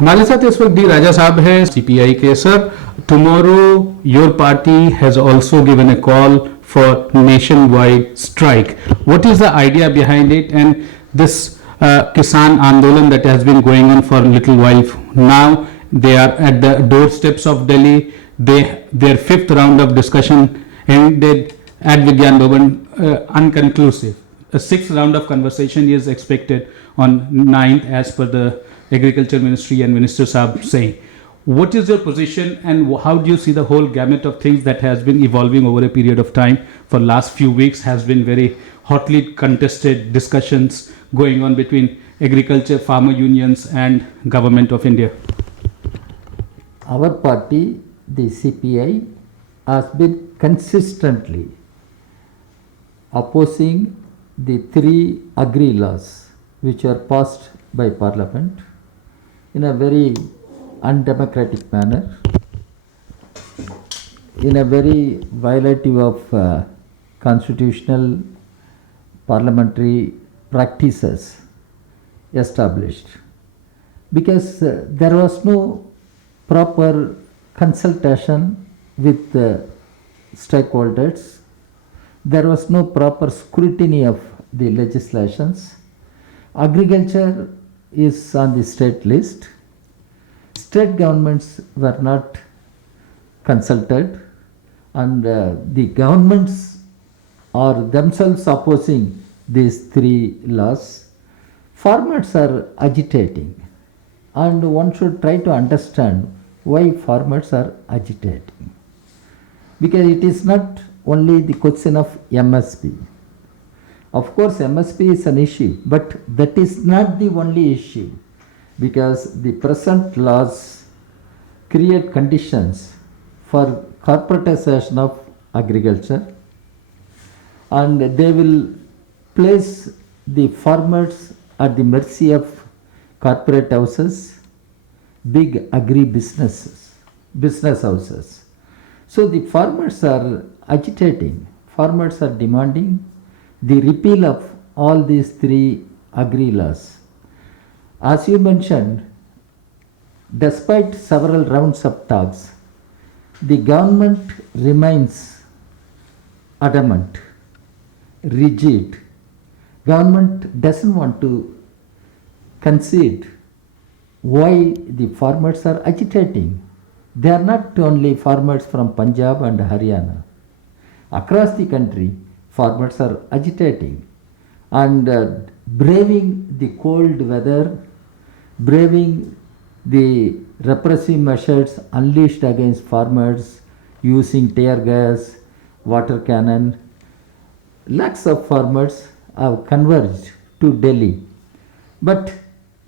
हमारे साथ इस वक्त डी राजा साहब हैं सीपीआई के. Sir, tomorrow your party has also given a call for nation wide strike. What is the idea behind it and this किसान आंदोलन that has been going on for a little while now? They are at the doorsteps of Delhi. Their fifth round of discussion ended at Vigyan Bhavan unconclusive. A sixth round of conversation is expected on 9th as per the Agriculture Ministry and Minister Saab saying. What is your position and how do you see the whole gamut of things that has been evolving over a period of time for last few weeks? Has been very hotly contested discussions going on between agriculture, farmer unions and government of India. Our party, the CPI, has been consistently opposing the 3 agri laws which are passed by Parliament in a very undemocratic manner, in a very violative of constitutional parliamentary practices established, because there was no proper consultation with stakeholders, there was no proper scrutiny of the legislations. Agriculture is on the state list. State governments were not consulted, and the governments are themselves opposing these 3 laws. Farmers are agitating, and one should try to understand why farmers are agitating, because it is not only the question of MSP. Of course, MSP is an issue, but that is not the only issue, because the present laws create conditions for corporatization of agriculture, and they will place the farmers at the mercy of corporate houses, big agri business houses. So the farmers are agitating, farmers are demanding the repeal of all these 3 agri laws. As you mentioned, despite several rounds of talks, the government remains adamant, rigid. Government doesn't want to concede why the farmers are agitating. They are not only farmers from Punjab and Haryana. Across the country, farmers are agitating and braving the cold weather, braving the repressive measures unleashed against farmers using tear gas, water cannon. Lakhs of farmers have converged to Delhi, but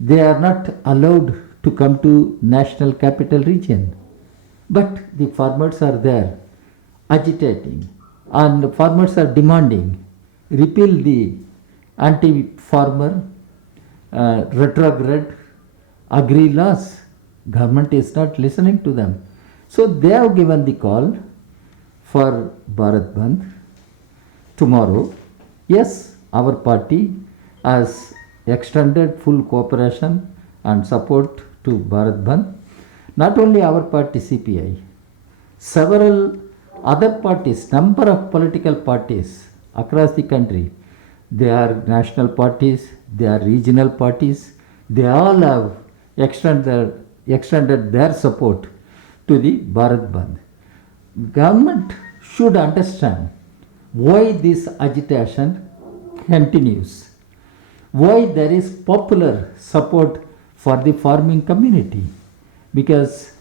they are not allowed to come to national capital region. But the farmers are there agitating, and farmers are demanding repeal the anti-farmer retrograde agri laws. Government is not listening to them. So they have given the call for Bharat Bandh tomorrow. Yes, our party has extended full cooperation and support to Bharat Bandh. Not only our party CPI, several other parties, number of political parties across the country, they are national parties, they are regional parties, they all have extended their support to the Bharat Bandh. Government should understand why this agitation continues, why there is popular support for the farming community, because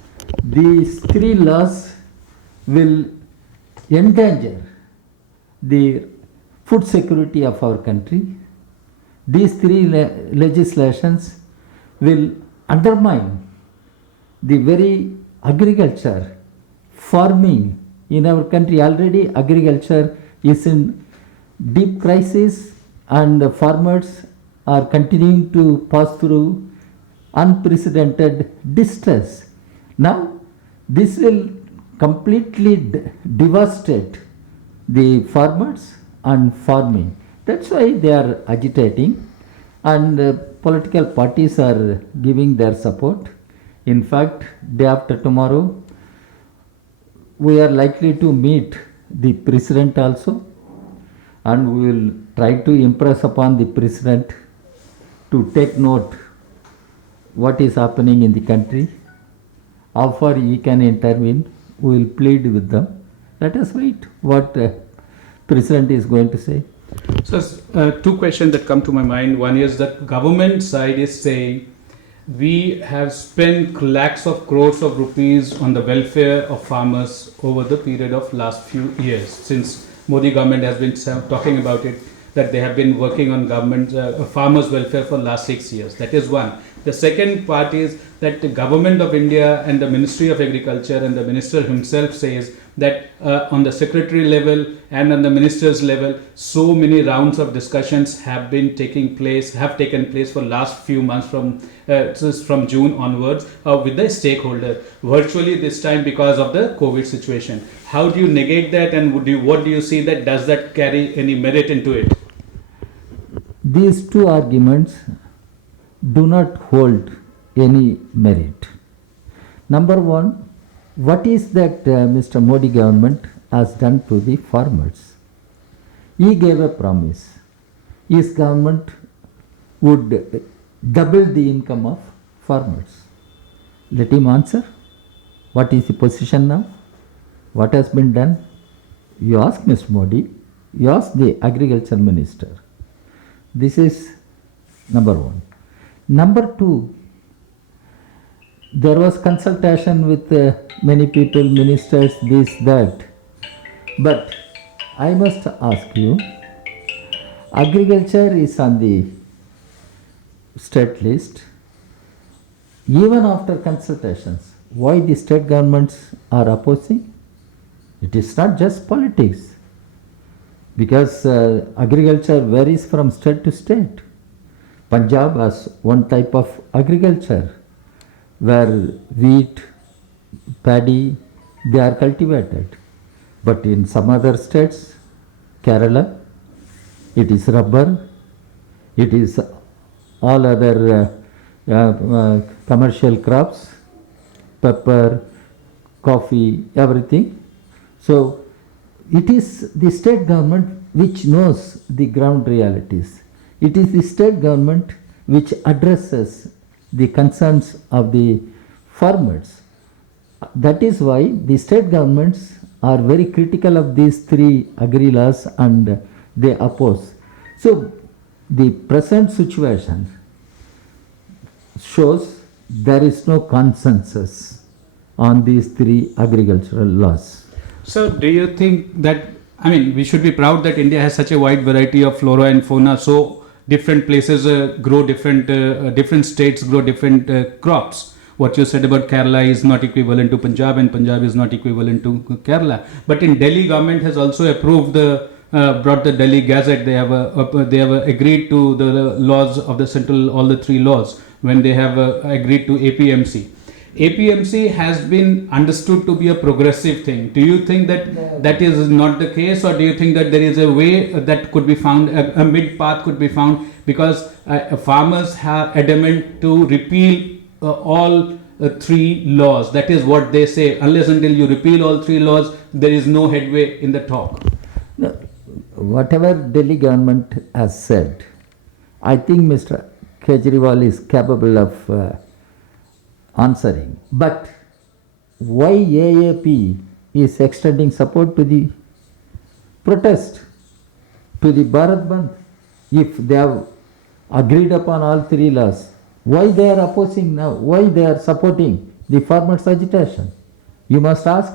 these 3 laws will endanger the food security of our country. These 3 legislations will undermine the very agriculture, farming in our country. Already agriculture is in deep crisis, and farmers are continuing to pass through unprecedented distress. Now, this will completely devastate the farmers and farming. That's why they are agitating, and political parties are giving their support. In fact, day after tomorrow, we are likely to meet the president also, and we will try to impress upon the president to take note what is happening in the country, how far he can intervene. We will plead with them. Let us wait what president is going to say. So, two questions that come to my mind. One is that government side is saying we have spent lakhs of crores of rupees on the welfare of farmers over the period of last few years, since Modi government has been talking about it, that they have been working on government farmers welfare for last 6 years. That is one. The second part is that the government of India and the Ministry of Agriculture and the minister himself says that on the secretary level and on the minister's level, so many rounds of discussions have taken place for last few months from June onwards with the stakeholder virtually this time because of the COVID situation. How do you negate that, and what do you see that does that carry any merit into it? These two arguments do not hold any merit. Number one, what is that Mr. Modi government has done to the farmers? He gave a promise. His government would double the income of farmers. Let him answer. What is the position now? What has been done? You ask Mr. Modi, you ask the agriculture minister. This is number one. Number two, there was consultation with many people, ministers, this, that. But I must ask you, agriculture is on the state list. Even after consultations, why the state governments are opposing? It is not just politics, because agriculture varies from state to state. Punjab has one type of agriculture where wheat, paddy, they are cultivated. But in some other states, Kerala, it is rubber, it is all other commercial crops, pepper, coffee, everything. So it is the state government which knows the ground realities. It is the state government which addresses the concerns of the farmers. That is why the state governments are very critical of these three agri laws and they oppose. So the present situation shows there is no consensus on these three agricultural laws. So do you think that, we should be proud that India has such a wide variety of flora and fauna, so different places grow different states grow different crops. What you said about Kerala is not equivalent to Punjab, and Punjab is not equivalent to Kerala. But in Delhi, government has also approved brought the Delhi Gazette. They have agreed to the laws of the central, all the three laws, when they have agreed to APMC. APMC has been understood to be a progressive thing. Do you think that that is not the case, or do you think that there is a way that could be found, a mid path could be found, because farmers are adamant to repeal all three laws? That is what they say. Unless until you repeal all three laws, there is no headway in the talk. No, whatever Delhi government has said, I think Mr. Kejriwal is capable of answering. But why AAP is extending support to the protest, to the Bharat Bandh, if they have agreed upon all three laws? Why they are opposing now? Why they are supporting the farmers' agitation? You must ask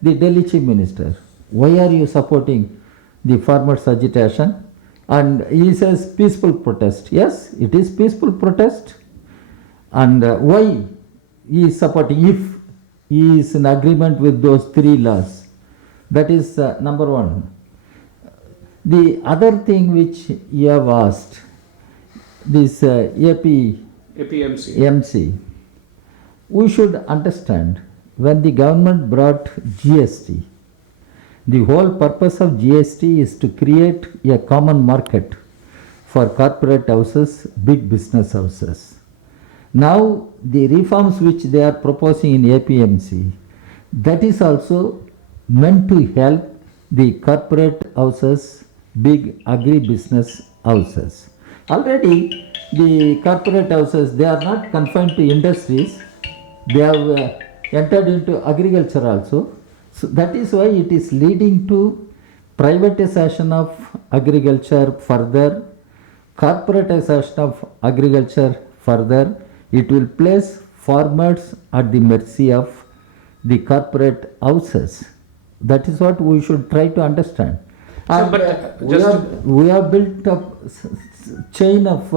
the Delhi Chief Minister, why are you supporting the farmers' agitation? And he says peaceful protest. Yes, it is peaceful protest. And why he is supporting, if he is in agreement with those three laws? That is number one. The other thing which you have asked, this APMC, we should understand, when the government brought GST, the whole purpose of GST is to create a common market for corporate houses, big business houses. Now the reforms which they are proposing in APMC, that is also meant to help the corporate houses, big agri-business houses. Already the corporate houses, they are not confined to industries, they have entered into agriculture also. So that is why it is leading to privatization of agriculture further, corporatization of agriculture further. It will place farmers at the mercy of the corporate houses. That is what we should try to understand. And we have built up chain of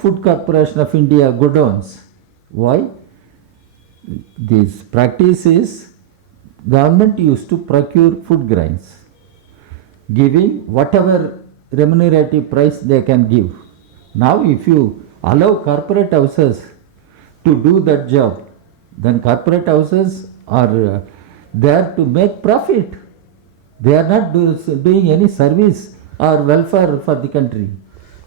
Food Corporation of India godowns. Why? This practice is government used to procure food grains, giving whatever remunerative price they can give. Now if you allow corporate houses to do that job, then corporate houses are there to make profit. They are not doing any service or welfare for the country.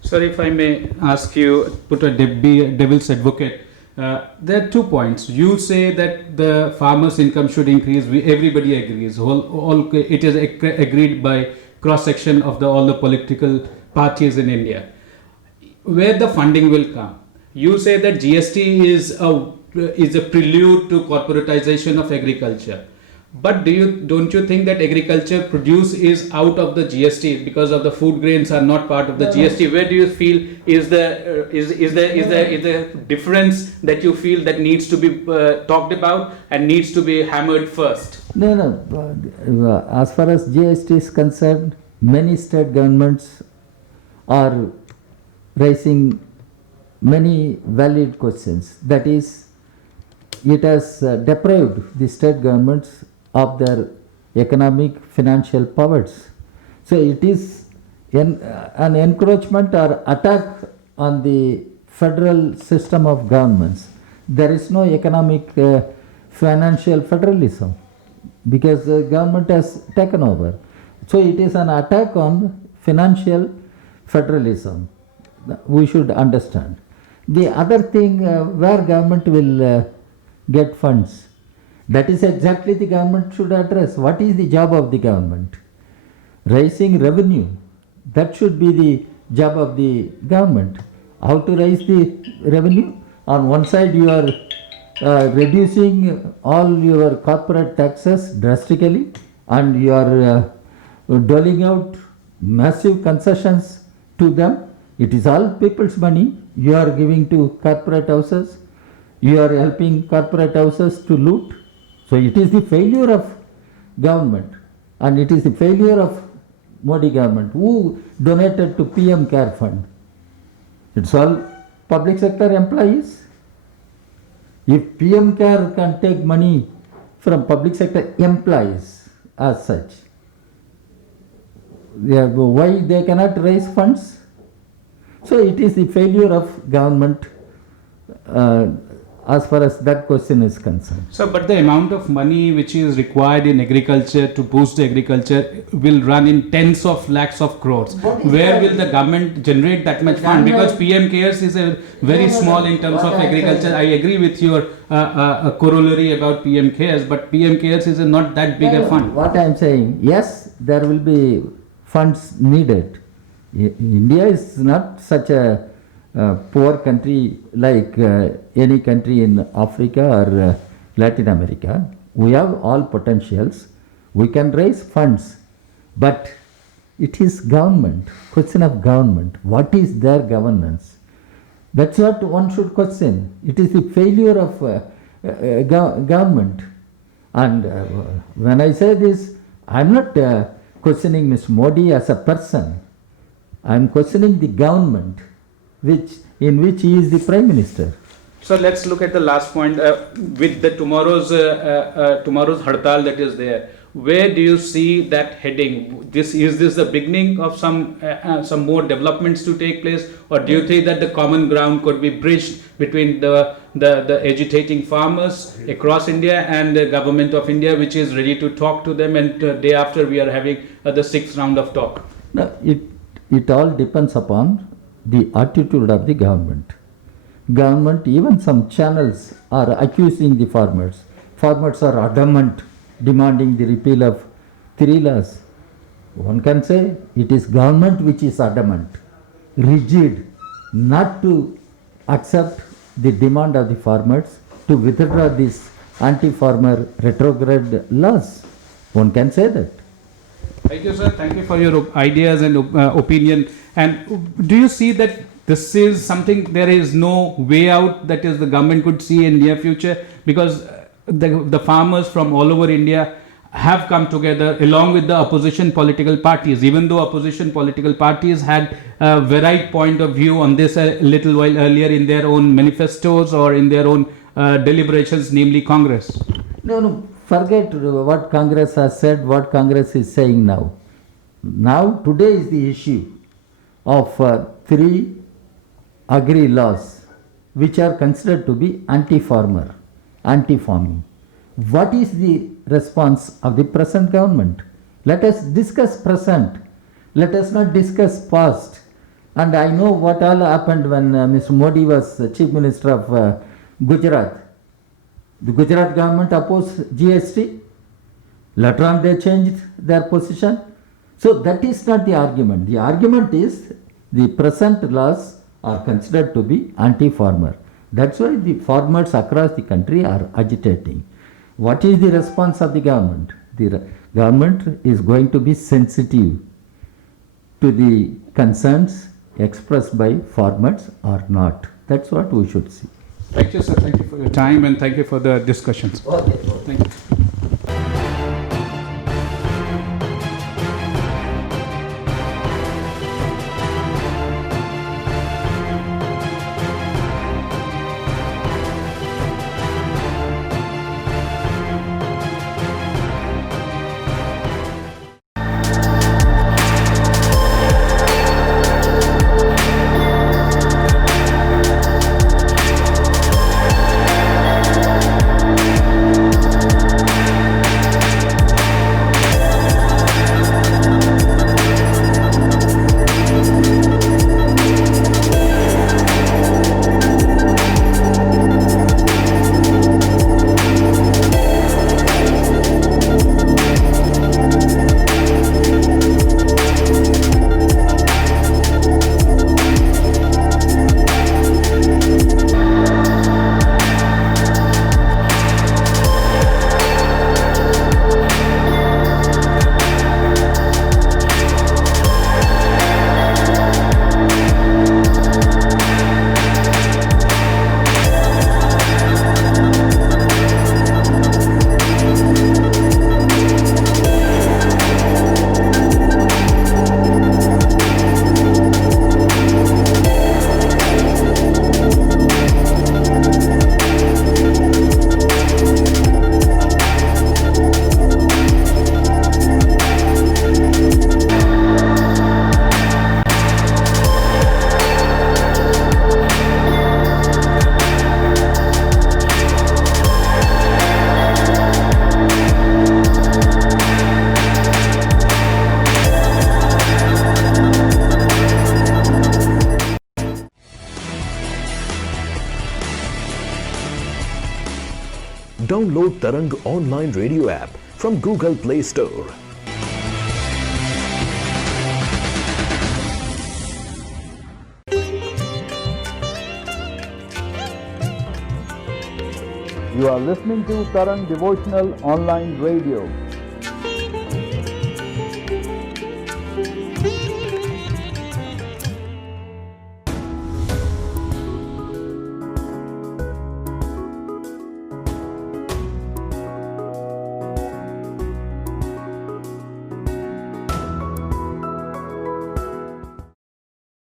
Sir, if I may ask you, put a devil's advocate, there are 2 points. You say that the farmer's income should increase. Everybody agrees. It is agreed by cross-section of all the political parties in India. Where the funding will come? You say that GST is a prelude to corporatization of agriculture. But don't you think that agriculture produce is out of the GST because of the food grains are not part of the GST? Where do you feel is the difference that you feel that needs to be talked about and needs to be hammered first? No. As far as GST is concerned, many state governments are raising many valid questions. That is, it has deprived the state governments of their economic financial powers. So it is an encroachment or attack on the federal system of governments. There is no economic financial federalism because the government has taken over. So it is an attack on financial federalism. We should understand. The other thing, where government will get funds, that is exactly the government should address. What is the job of the government? Raising revenue. That should be the job of the government. How to raise the revenue? On one side you are reducing all your corporate taxes drastically and you are doling out massive concessions to them. It is all people's money you are giving to corporate houses. You are helping corporate houses to loot. So it is the failure of government and it is the failure of Modi government. Who donated to PM Care Fund? It's all public sector employees. If PM Care can take money from public sector employees as such, why they cannot raise funds? So it is the failure of government as far as that question is concerned. So, but the amount of money which is required in agriculture to boost the agriculture will run in tens of lakhs of crores. Where will the government generate that much fund? Because PM Cares is a very small in terms of agriculture. I agree with your corollary about PM Cares, but PM Cares is not that big a fund. What I am saying, yes, there will be funds needed. India is not such a poor country like any country in Africa or Latin America. We have all potentials. We can raise funds, but it is government, question of government. What is their governance? That's what one should question. It is the failure of government. And when I say this, I am not questioning Mr. Modi as a person. I am questioning the government in which he is the Prime Minister. So let's look at the last point with the tomorrow's Hartal that is there. Where do you see that heading? Is this the beginning of some more developments to take place, or do you think that the common ground could be bridged between the agitating farmers across India and the government of India, which is ready to talk to them, and day after we are having the 6th round of talk? No, it all depends upon the attitude of the government. government, even some channels are accusing the farmers. Farmers are adamant, demanding the repeal of 3 laws. One can say it is government which is adamant, rigid, not to accept the demand of the farmers to withdraw these anti-farmer retrograde laws. One can say that. Thank you, sir. Thank you for your ideas and opinion. And do you see that this is something, there is no way out that is the government could see in near future? Because the farmers from all over India have come together along with the opposition political parties, even though opposition political parties had a varied point of view on this a little while earlier in their own manifestos or in their own deliberations, namely Congress. No, forget what Congress has said, what Congress is saying now. Now, today is the issue of 3 agri laws which are considered to be anti-farmer, anti-farming. What is the response of the present government? Let us discuss present. Let us not discuss past. And I know what all happened when Mr. Modi was Chief Minister of Gujarat. The Gujarat government opposed GST. Later on they changed their position. So that is not the argument. The argument is the present laws are considered to be anti-farmer. That's why the farmers across the country are agitating. What is the response of the government? The government is going to be sensitive to the concerns expressed by farmers or not. That's what we should see. Thank you, sir. Thank you for your time and thank you for the discussions. Okay. Thank you. Download Tarang online radio app from Google Play Store. You are listening to Tarang Devotional Online Radio.